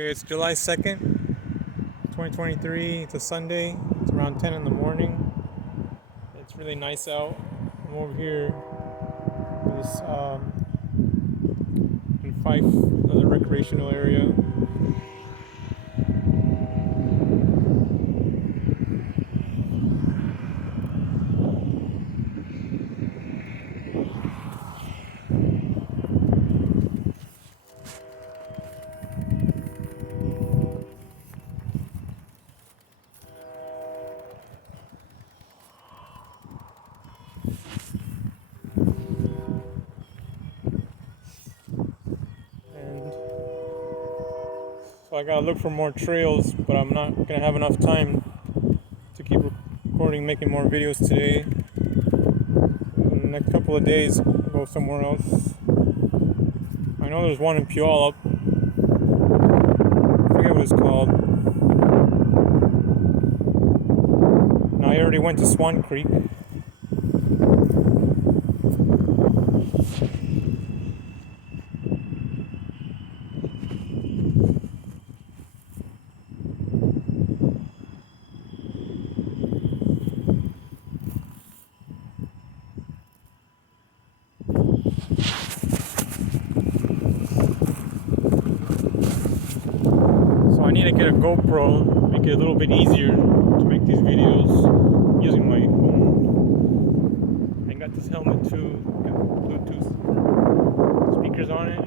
Okay, it's July 2nd, 2023. It's a Sunday. It's around 10 in the morning. It's really nice out. I'm over here this in Fife, the recreational area. And so I gotta look for more trails, but I'm not gonna have enough time to keep recording, making more videos today. In the next couple of days, I'll go somewhere else. I know there's one in Puyallup. I forget what it's called. Now I already went to Swan Creek. So I need to get a GoPro, make it a little bit easier to make these videos using my phone. I got this helmet too, got Bluetooth speakers on it.